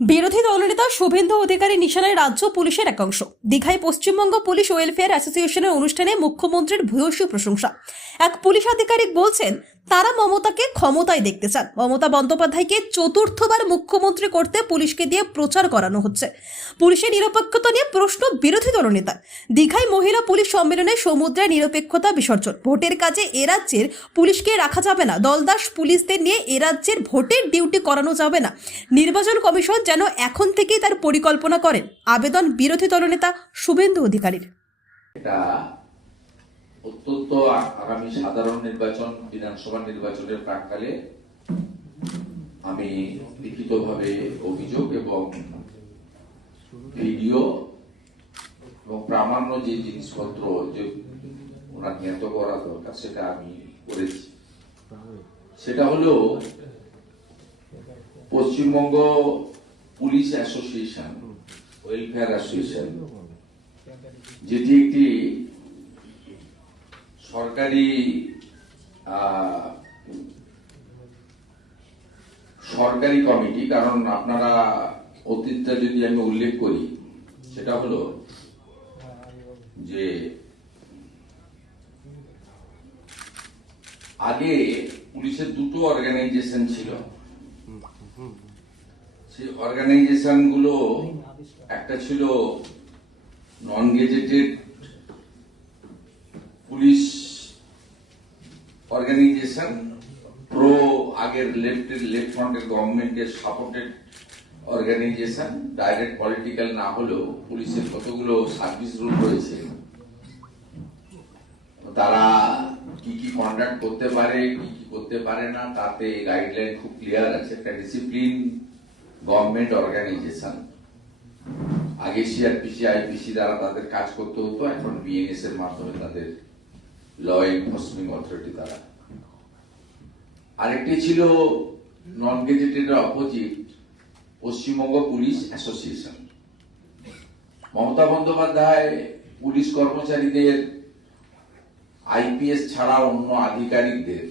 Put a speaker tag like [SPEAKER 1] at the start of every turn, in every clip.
[SPEAKER 1] বিরোধী দলনেতা শুভেন্দু অধিকারী নিশানায় রাজ্য পুলিশের একাংশ। দীঘায় পশ্চিমবঙ্গ পুলিশ ওয়েলফেয়ার অ্যাসোসিয়েশনের অনুষ্ঠানে মুখ্যমন্ত্রীর ভূয়সী প্রশংসা। এক পুলিশ আধিকারিক বলছেন, তারা মমতাকে ক্ষমতায় দেখতে চান। মমতা বন্দ্যোপাধ্যায়কে চতুর্থবার মুখ্যমন্ত্রী করতে পুলিশকে দিয়ে প্রচার করানো হচ্ছে। পুলিশের নিরপেক্ষতা নিয়ে প্রশ্ন বিরোধী দলনেতা। দীঘায় মহিলা পুলিশ সম্মেলনে সমুদ্রের নিরপেক্ষতা বিসর্জন। ভোটের কাজে এ রাজ্যের পুলিশকে রাখা যাবে না। দলদাস পুলিশদের নিয়ে এ রাজ্যের ভোটের ডিউটি করানো যাবে না। নির্বাচন কমিশন যেন এখন থেকেই তার পরিকল্পনা করেন আবেদন বিরোধী দলনেতা শুভেন্দু অধিকারীর।
[SPEAKER 2] অত্যন্ত আগামী সাধারণ নির্বাচন, বিধানসভা নির্বাচনের প্রাককালে আমি লিখিতভাবে অভিযোগ এবং ভিডিও এবং প্রামাণ্য যে জিনিসপত্র যে ওনার জ্ঞাত করা দরকার, সেটা আমি করেছি। সেটা হলো Paschimbanga police association, welfare association, যেটি একটি সরকারি সরকারি কমিটি, কারণ আপনারা অতীতটা যদি আমি উল্লেখ করি, সেটা হলো যে আগে পুলিশের দুটো অর্গানাইজেশন ছিল। সেই অর্গানাইজেশনগুলো একটা ছিল non gazetted police organisation pro আগের লেফটের লেফট ফ্রন্টের গভর্নমেন্টের সাপোর্টেড অর্গানাইজেশন ডাইরেক্ট পলিটিক্যাল না হলেও পুলিশের কতগুলো সার্ভিস রুল রয়েছে। তারা কি কি কন্ডাক্ট করতে পারে, কি কি করতে পারে না, তাতে গাইডলাইন খুব ক্লিয়ার আছে। একটা ডিসিপ্লিন গভর্নমেন্ট অর্গানাইজেশন আগে সিআরপিসি আইপিসি দ্বারা তাদের কাজ করতে হতো, এখন বিএনএস এর মাধ্যমে তাদের ল এনফোর্সমেন্ট অথরিটি দ্বারা। আরেকটি ছিল non gazetted opposite Paschimbanga police association. Mamata Bandyopadhyay police কর্মচারীদের আইপিএস ছাড়া অন্য আধিকারিকদের,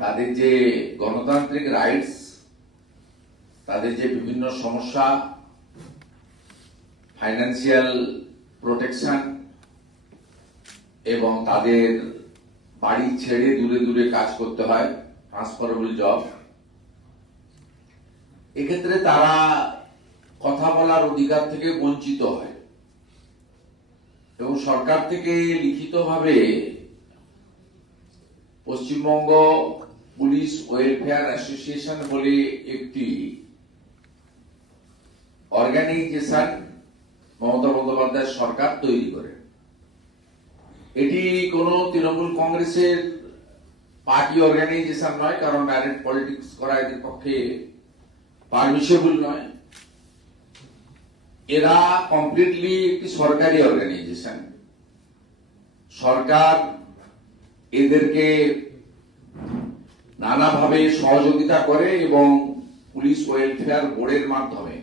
[SPEAKER 2] তাদের যে গণতান্ত্রিক রাইটস তাদের যে বিভিন্ন সমস্যা ফাইন্যান্সিয়াল প্রোটেকশন এবং তাদের বাড়ি ছেড়ে দূরে দূরে কাজ করতে হয় ট্রান্সফারেবল জব এক্ষেত্রে তারা কথা বলার অধিকার থেকে বঞ্চিত হয়। এবং সরকার থেকে লিখিতভাবে পশ্চিমবঙ্গ পুলিশ ওয়েলফেয়ার অ্যাসোসিয়েশন বলে একটি অর্গানাইজেশন মমতা বন্দ্যোপাধ্যায় সরকার তৈরি করে। এটি কোন তৃণমূল কংগ্রেসের পার্টি অর্গানাইজেশন নয়, কারণ ডাইরেক্ট পলিটিক্স করা এদের পক্ষে পারমিসেবল নয়। এরা কমপ্লিটলি একটি সরকারি অর্গানাইজেশন। সরকার এদেরকে নানাভাবে সহযোগিতা করে এবং পুলিশ ওয়েলফেয়ার বোর্ডের মাধ্যমে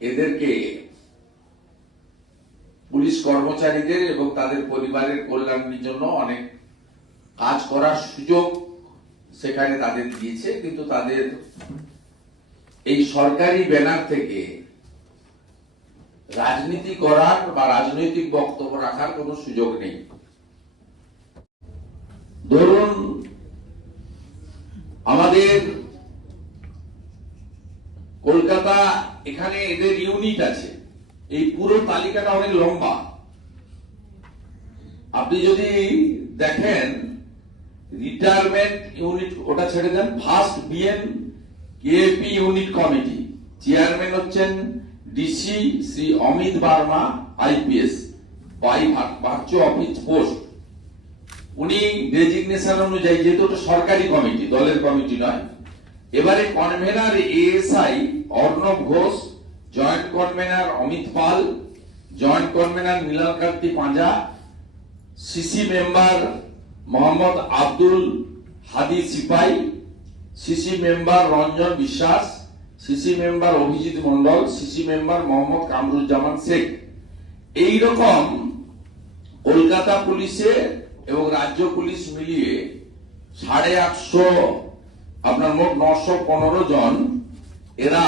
[SPEAKER 2] এদেরকে পুলিশ কর্মচারীদের এবং তাদের পরিবারের কল্যাণের জন্য অনেক কাজ করার সুযোগ সেখানে তাদের দিয়েছে, কিন্তু তাদের এই সরকারি ব্যানার থেকে রাজনীতি করার বা রাজনৈতিক বক্তব্য রাখার কোনো সুযোগ নেই। ধরুন, আমাদের কলকাতা, এখানে এদের ইউনিট আছে। এই পুরো তালিকাটা অনেক লম্বা। আপনি যদি দেখেন রিটায়ারমেন্ট ইউনিট ওটা ছেড়ে দেন first BN KP unit committee chairman হচ্ছেন DC Shri Amit Verma IPS by virtue office post উনি ডেজিগনেশন অনুযায়ী, যেহেতু সরকারি কমিটি দলের কমিটি নয় এবারে convener ASI Arnab Ghosh, joint convener Amit Pal, joint convener Milan Kanti Panja, CC member Mohammad Abdul Hadi Sipai, CC member Ranjan Biswas, CC member Abhijit Mondal CC member Mohammad Kamruzzaman Sheikh. এই রকম কলকাতা পুলিশে এবং রাজ্য police মিলিয়ে সাড়ে আটশো আপনার মোট নশো পনেরো জন এরা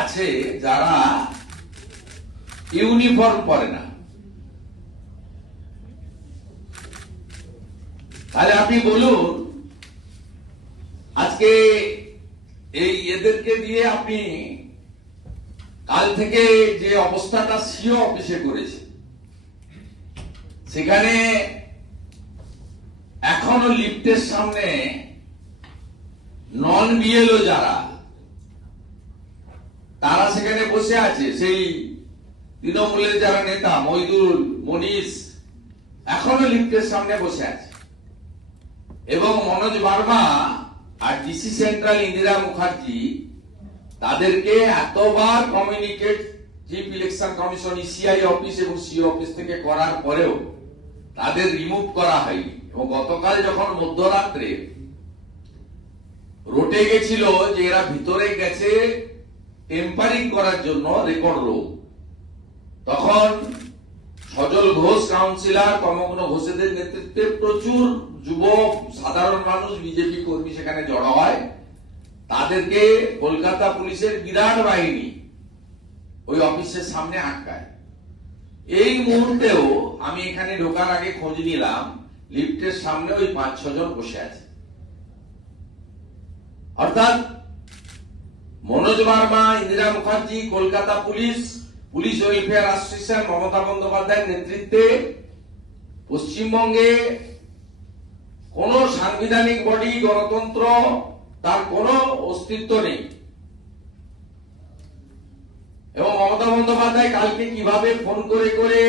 [SPEAKER 2] আছে যারা ইউনিফর্ম পরে না। তাহলে আপনি বলুন, আজকে এই এদেরকে দিয়ে আপনি কাল থেকে যে অবস্থাটা সিও অফিসে করেছে, সেখানে এখনও লিফটের সামনে নন বিএলও যারা, তারা সেখানে বসে আছে। সেই তৃণমূলের যারা নেতা, মইদুল, মনীষ, এখনও লিফটের সামনে বসে আছে। এবং মনোজ বার্মা আর ডিসি সেন্ট্রাল ইন্দিরা মুখার্জি, তাদেরকে এতবার communicate chief election commission ECI office এবং সিও অফিস থেকে করার পরেও তাদের রিমুভ করা হয়নি। এবং গতকাল যখন মধ্যরাত্রে রোটে গেছিল যে এরা ভিতরে গেছে টেম্পারিং করার জন্য রেকর্ড রোগ তখন সজল ঘোষ কাউন্সিলর কমগ্ন ঘোষেদের নেতৃত্বে প্রচুর যুবক, সাধারণ মানুষ, বিজেপি কর্মী সেখানে জড়ো হয়। তাদেরকে কলকাতা পুলিশের বিরাট বাহিনী ওই অফিসের সামনে আটকায়। এই মুহূর্তেও আমি এখানে ঢোকার আগে খোঁজ নিলাম, লিফটের সামনে ওই পাঁচ ছজন বসে আছে। অর্থাৎ Manoj Verma, Indira Mukherjee, Kolkata police police welfare association, Mamata বন্দ্যোপাধ্যায়ের নেতৃত্বে পশ্চিমবঙ্গে কোন সাংবিধানিক বডি গণতন্ত্র তার কোনো অস্তিত্ব নেই। এবং মমতা বন্দ্যোপাধ্যায় কালকে কীভাবে ফোন করে করে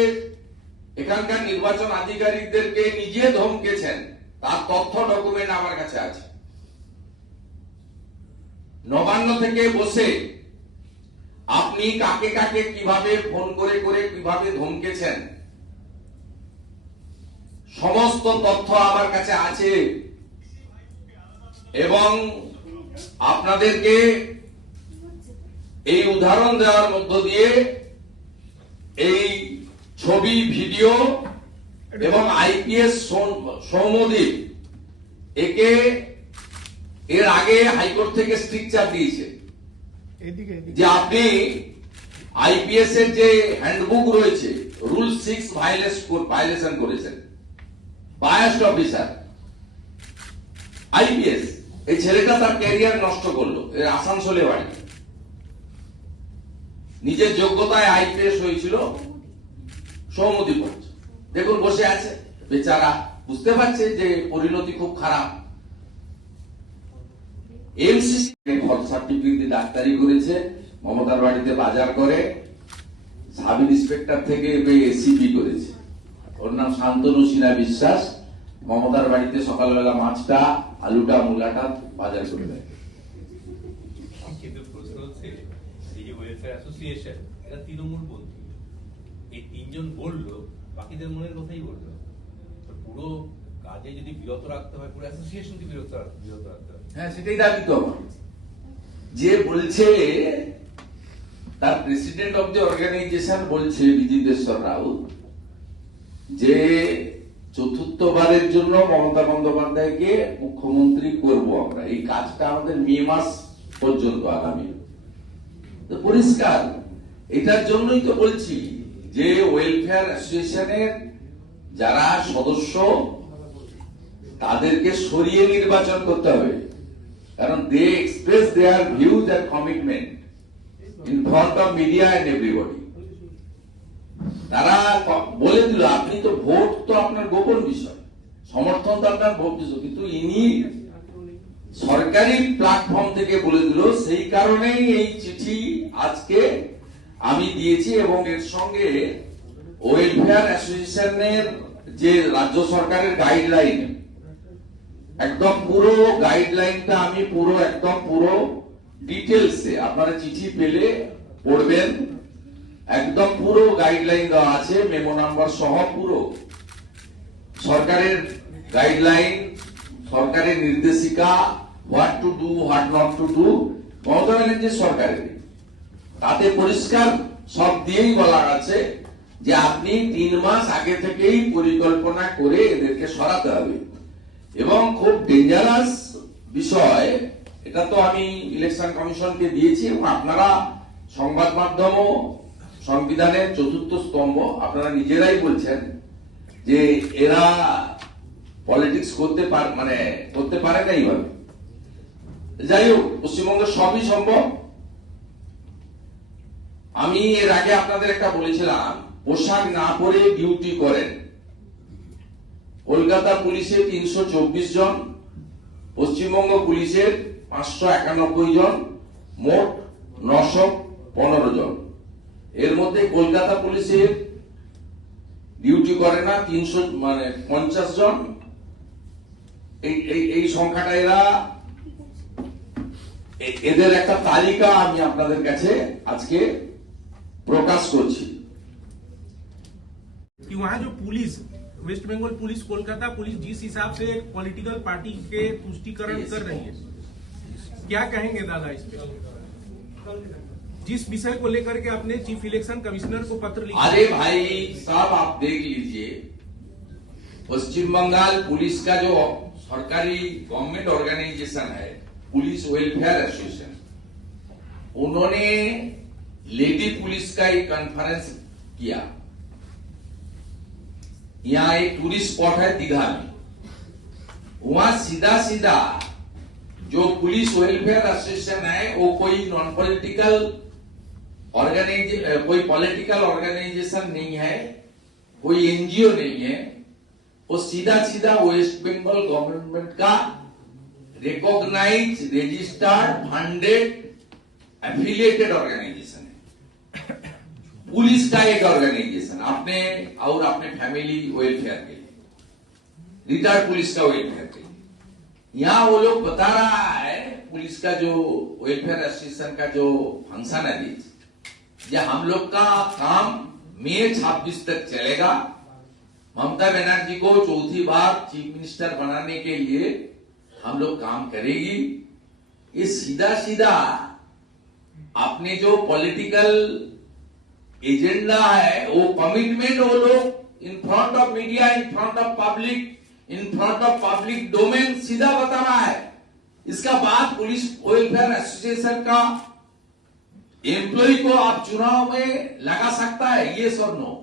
[SPEAKER 2] এখানকার নির্বাচন আধিকারিকদেরকে নিজে ধমকেছেন, তার তথ্য ডকুমেন্ট আমার কাছে আছে। নবান্ন থেকে বসে আপনি কাকে কাকে কীভাবে ফোন করে করে কীভাবে ধমকেছেন? সমস্ত তথ্য আমার কাছে আছে। এবং আপনাদেরকে এই উদাহরণ দেওয়ার মধ্য দিয়ে এই ছবি, ভিডিও এবং আইপিএস সৌমদীপ একে এর আগে হাইকোর্ট থেকে স্ট্রিকচার দিয়েছে। যে আপনি আইপিএস এর যে হ্যান্ডবুক রয়েছে রুল সিক্স ভাইলেশন করেছেন। Biased officer. আইপিএস এই ছেলেটা তার ক্যারিয়ার নষ্ট করল এর আসানসোলে বাড়ি। নিজের যোগ্যতায় আইপিএস হয়েছিল সৌমতি পড়ছে দেখুন বসে আছে। বেচারা বুঝতে পারছে যে পরিণতি খুব খারাপ। এমসিসি সার্টিফিকেট দিয়ে ডাক্তারি করেছে, মমতার বাড়িতে বাজার করে সাব ইন্সপেক্টর থেকে এসিপি করেছে। ওর নাম শান্তনু সিনহা বিশ্বাস। মমতার বাড়িতে সকালবেলা মাছটা, আলুটা, মূলাটা বাজার করে দেয়।
[SPEAKER 3] তৃণমূল পন্থী এই তিনজন বলল, বাকিদের মনের কথাই বলল। পুরো কাজে যদি বিরত রাখতে হয়, পুরো অ্যাসোসিয়েশনকে বিরত বিরত রাখতে
[SPEAKER 2] হ্যাঁ সেটাই দাবি তো আমার। যে বলছে, তার প্রেসিডেন্ট অফ দ্য অর্গানাইজেশন বলছে বিজিতেশ্বর রাউত যে চতুর্থবারের জন্য মমতা বন্দ্যোপাধ্যায়কে মুখ্যমন্ত্রী করব আমরা। এই কাজটা আমাদের মে মাস পর্যন্ত আগামী। তো পরিষ্কার, এটার জন্যই তো বলছি যে ওয়েলফেয়ার অ্যাসোসিয়েশনের যারা সদস্য, তাদেরকে সরিয়ে নির্বাচন করতে হবে। কারণ they express their views and commitment in front of media and everybody তারা বলে দিল, আপনি তো ভোট তো আপনার গোপন বিষয়। সমর্থন তো আপনার ভোট বিষয়। কিন্তু ইনি সরকারি প্ল্যাটফর্ম থেকে বলে দিল, সেই কারণেই এই চিঠি আজকে আমি দিয়েছি এবং এর সঙ্গে ওয়েলফেয়ার অ্যাসোসিয়েশনের যে রাজ্য সরকারের গাইডলাইন একদম পুরো গাইডলাইনটা আমি পুরো, একদম পুরো ডিটেলসে আপনারা চিঠি পেলে পড়বেন। একদম পুরো গাইডলাইন দেওয়া আছে মেমো নাম্বার সহ পুরো। সরকারের গাইডলাইন সরকারের নির্দেশিকা what to do what not to do Mamata ব্যানার্জির সরকারের তাতে পরিষ্কার সব দিয়েই বলা আছে যে আপনি তিন মাস আগে থেকেই পরিকল্পনা করে এদেরকে সরাতে হবে। এবং খুব ডেঞ্জারাস বিষয়, এটা তো আমি ইলেকশন কমিশনকে দিয়েছি এবং আপনারা সংবাদ মাধ্যম সংবিধানের চতুর্থ স্তম্ভ, আপনারা নিজেরাই বলছেন যে এরা পলিটিক্স করতে পার মানে করতে পারে না এইভাবে। যাই হোক, পশ্চিমবঙ্গে সবই সম্ভব। আমি এর আগে আপনাদের একটা বলেছিলাম, পোশাক না পরে ডিউটি করেন। কলকাতা পুলিশে তিনশো চব্বিশ জন পশ্চিমবঙ্গ পুলিশের পাঁচশো একানব্বই জন মোট নশো পনেরো জন এর মধ্যে কলকাতা পুলিশের ডিউটি করে না তিনশো মানে পঞ্চাশ জন এই এই এই সংখ্যাটা এরা এ- এদের একটা তালিকা আমি আপনাদের কাছে আজকে প্রকাশ করছি
[SPEAKER 4] कि वहाँ जो police West Bengal police Kolkata police जिस हिसाब से पॉलिटिकल पार्टी के पुष्टिकरण कर रही है क्या कहेंगे दादा इस पे? जिस विषय को लेकर के आपने चीफ इलेक्शन कमिश्नर को पत्र लिखा।
[SPEAKER 2] अरे भाई साहब आप देख लीजिए पश्चिम बंगाल पुलिस का जो सरकारी गवर्नमेंट ऑर्गेनाइजेशन है पुलिस वेलफेयर एसोसिएशन उन्होंने लेडी पुलिस का एक कॉन्फ्रेंस किया। यहाँ एक टूरिस्ट स्पॉट है दीघा में। वहाँ सीधा सीधा जो पुलिस वेलफेयर एसोसिएशन है, वो कोई नॉन पॉलिटिकल ऑर्गेनाइज कोई पॉलिटिकल ऑर्गेनाइजेशन नहीं है, कोई एनजीओ नहीं है, वो सीधा सीधा वेस्ट बंगाल गवर्नमेंट का recognise registered funded affiliated organisation police का एक ऑर्गेनाइजेशन अपने और अपने फैमिली वेलफेयर के लिए रिटायर्ड पुलिस का वेलफेयर के लिए। यहाँ वो लोग बता रहा है, पुलिस का जो वेलफेयर एसोसिएशन का जो फ़ंक्शन है ये हम लोग का काम मई 26 तक चलेगा। ममता बनर्जी को चौथी बार चीफ मिनिस्टर बनाने के लिए हम लोग काम करेगी। ये सीधा सीधा अपने जो पॉलिटिकल एजेंडा है, वो कमिटमेंट वो लोग in front of media in front of public in front of public domain सीधा बताना है। इसका बाद पुलिस वेलफेयर एसोसिएशन का एम्प्लॉय को आप चुनाव में लगा सकता है, ये और नो।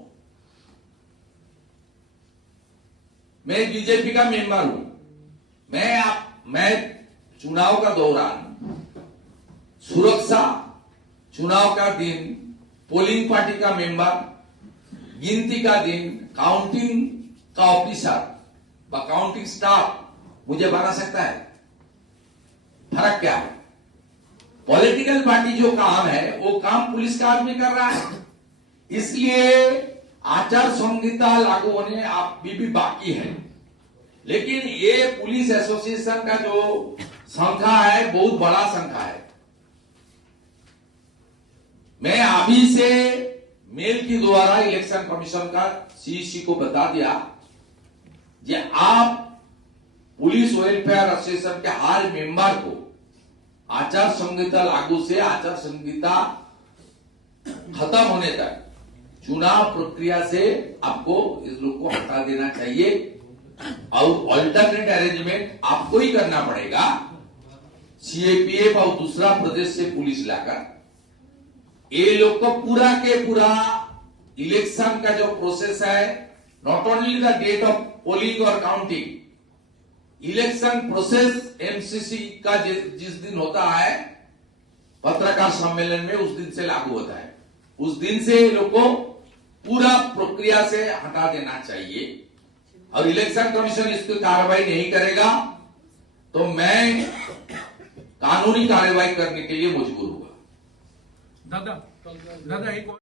[SPEAKER 2] मैं बीजेपी का मेंबर हूँ। मैं आप, मैं चुनाव का दौरान सुरक्षा, चुनाव का दिन पोलिंग पार्टी का मेंबर गिनती का दिन काउंटिंग का ऑफिसर व काउंटिंग स्टाफ मुझे बना सकता है। फ़र्क क्या है? पॉलिटिकल पार्टी जो काम है वो काम पुलिस का आदमी कर रहा है। इसलिए आचार संहिता लागू होने आप भी, भी बाकी है। लेकिन ये पुलिस एसोसिएशन का जो संख्या है बहुत बड़ा संख्या है। मैं अभी से मेल के द्वारा इलेक्शन कमीशन का सीईसी को बता दिया कि आप पुलिस वेलफेयर एसोसिएशन के हर मेंबर को आचार संहिता लागू से आचार संहिता खत्म होने तक चुनाव प्रक्रिया से आपको इस लोग को हटा देना चाहिए। और अल्टरनेट अरेंजमेंट आपको ही करना पड़ेगा। सीएपीएफ और दूसरा प्रदेश से पुलिस लाकर। ये लोग को पूरा के पूरा इलेक्शन का जो प्रोसेस है not only the date of polling और काउंटिंग इलेक्शन प्रोसेस एमसीसी का जिस दिन होता है, पत्रकार सम्मेलन में उस दिन से लागू होता है। उस दिन से लोग को पूरा प्रक्रिया से हटा देना चाहिए। और इलेक्शन कमीशन इसकी कार्रवाई नहीं करेगा तो मैं कानूनी कार्रवाई करने के लिए मजबूर हुआ
[SPEAKER 4] दादा दादा एक और